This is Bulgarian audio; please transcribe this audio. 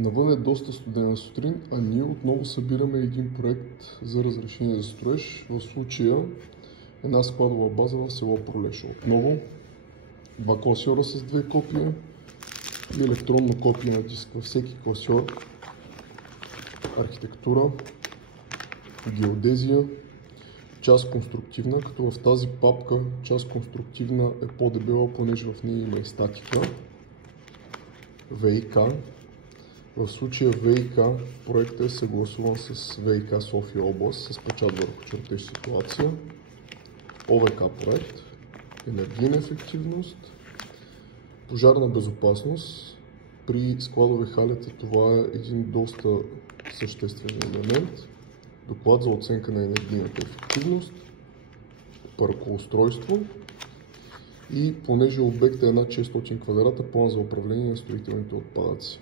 Навън е доста студена сутрин, а ние отново събираме един проект за разрешение за строеж. В случая една складова база в село Пролеша. Отново два класьора с две копия и електронно копие на диск във всеки класьор. Архитектура, геодезия, част конструктивна, като в тази папка част конструктивна е по-дебела, понеже в нея има и статика. ВИК. В случая ВИК проектът е съгласуван с ВИК София област с печат върху чертеж ситуация. ОВК проект, енергийна ефективност, пожарна безопасност. При складови халета това е един доста съществен елемент. Доклад за оценка на енергийната ефективност, паркоустройство и понеже обектът е над 600 квадрата, план за управление на строителните отпадъци.